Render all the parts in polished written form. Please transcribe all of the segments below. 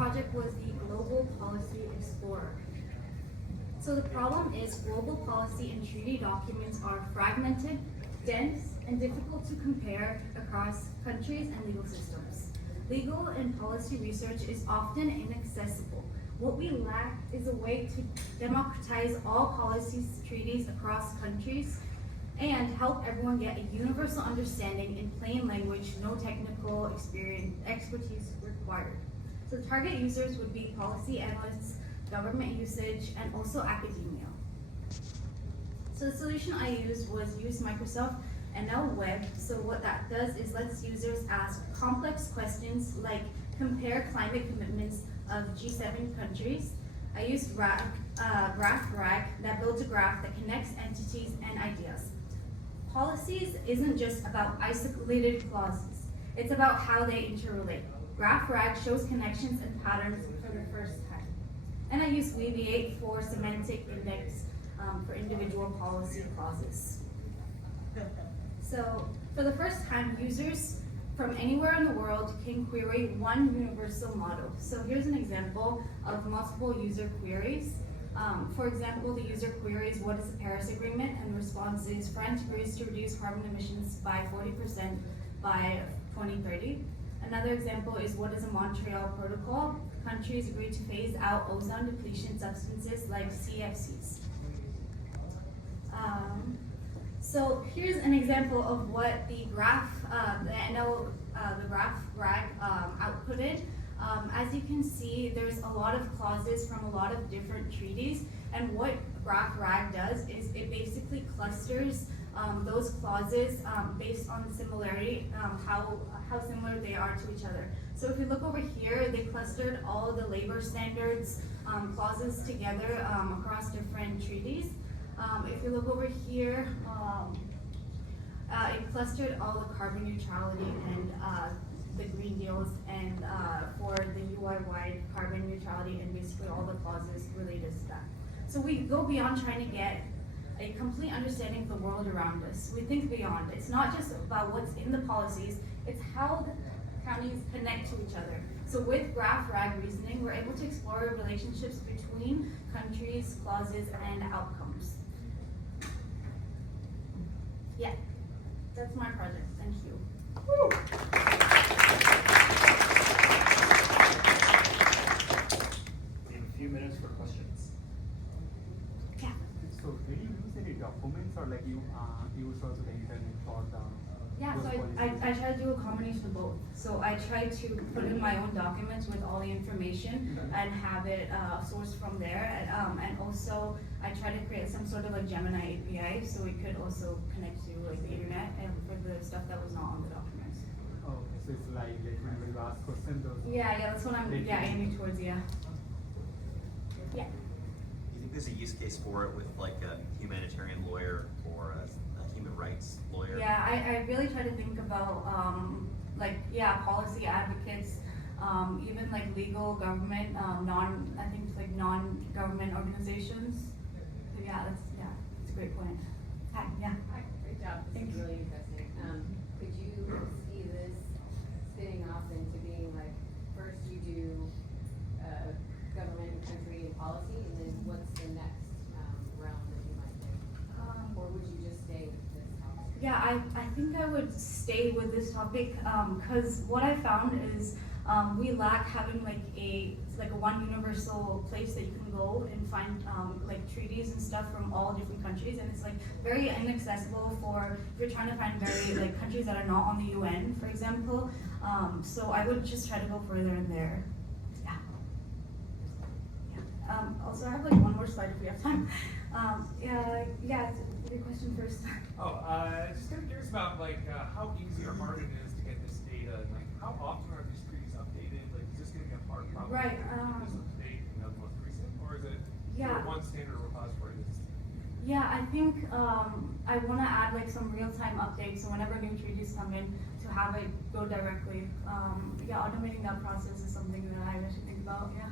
project was the Global Policy Explorer. So the problem is global policy and treaty documents are fragmented, dense, and difficult to compare across countries and legal systems. Legal and policy research is often inaccessible. What we lack is a way to democratize all policies, treaties across countries, and help everyone get a universal understanding in plain language, no technical expertise required. So the target users would be policy analysts, government usage, and also academia. So the solution I used was use Microsoft ML Web. So what that does is lets users ask complex questions like compare climate commitments of G7 countries. I used GraphRag that builds a graph that connects entities and ideas. Policies isn't just about isolated clauses. It's about how they interrelate. GraphRag shows connections and patterns for the first time. And I use Weaviate for semantic index for individual policy clauses. So for the first time, users from anywhere in the world can query one universal model. So here's an example of multiple user queries. For example, the user queries what is the Paris Agreement, and the response is France agrees to reduce carbon emissions by 40% by 2030. Another example is what is a Montreal Protocol? Countries agree to phase out ozone depletion substances like CFCs. So here's an example of what the GraphRag outputted. As you can see, there's a lot of clauses from a lot of different treaties, and what GraphRag does is it basically clusters those clauses based on the similarity, how similar they are to each other. So if you look over here, they clustered all the labor standards clauses together across different treaties. If you look over here, it clustered all the carbon neutrality and the green deals, and for the UI-wide carbon neutrality, and basically all the clauses related to that. So we go beyond trying to get a complete understanding of the world around us. We think beyond. It's not just about what's in the policies, it's how the counties connect to each other. So with GraphRag reasoning, we're able to explore relationships between countries, clauses, and outcomes. Yeah, that's my project. Thank you. Woo. We have a few minutes for questions. Yeah. So did you use any documents, or like you use also the internet for the Yeah, so I try to do a combination of both. So I try to put in my own documents with all the information and have it sourced from there. And also I try to create some sort of a Gemini API so it could also connect to like the internet and for the stuff that was not on the documents. Oh, okay, so it's like when you ask questions, those. Yeah, that's what I'm aiming towards. Yeah. Yeah. Do you think there's a use case for it with like a humanitarian lawyer or a human rights lawyer? Yeah, I really try to think about policy advocates, even like legal government, non-government organizations. So yeah, it's a great point. Hi, yeah. Hi, great job. This is really interesting. Could you see this spinning off into being like, first you do government, country, and policy, and then what's the next realm that you might do? Or would you just stay with this topic? Yeah, I think I would stay with this topic because what I found is we lack having like a one universal place that you can go and find like treaties and stuff from all different countries, and it's like very inaccessible for if you're trying to find very like countries that are not on the UN, for example. So I would just try to go further in there. Also, I have like one more slide if we have time. Your question first. Just kind of curious about like how easy or hard it is to get this data. Like, how often are these treaties updated? Like, is this going to be a hard problem? Right. To keep this up to date, the most recent, or is it one standard repository? Yeah, I think I want to add like some real-time updates. So whenever new treaties come in, to have it go directly. Automating that process is something that I should think about. Yeah.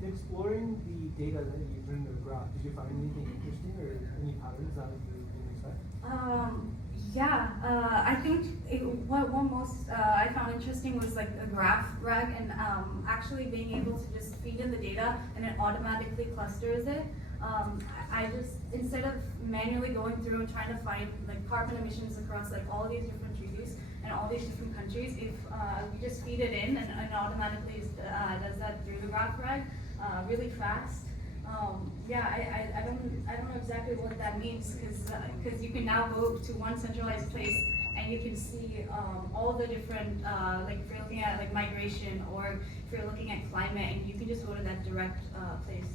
In exploring the data that you bring to the graph, did you find anything interesting or any patterns that you didn't expect? I think what most I found interesting was like a graph rag and actually being able to just feed in the data and it automatically clusters it. I just, instead of manually going through and trying to find like carbon emissions across like all these different treaties and all these different countries, if we just feed it in and automatically does that through the graph rag really fast. I don't know exactly what that means because you can now go to one centralized place and you can see all the different like if you're looking at like migration or if you're looking at climate and you can just go to that direct place.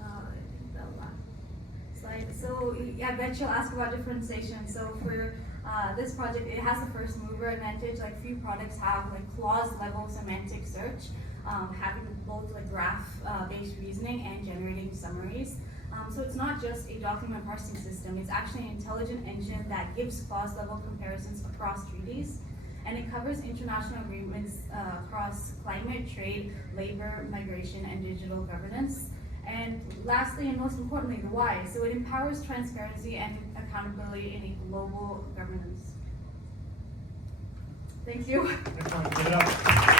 I think the last slide. So I bet you'll ask about differentiation. So for this project, it has the first mover advantage. Like few products have like clause level semantic search. Having both like graph-based reasoning and generating summaries. So it's not just a document parsing system, it's actually an intelligent engine that gives clause-level comparisons across treaties, and it covers international agreements across climate, trade, labor, migration, and digital governance. And lastly, and most importantly, the why. So it empowers transparency and accountability in a global governance. Thank you. Excellent, give it up.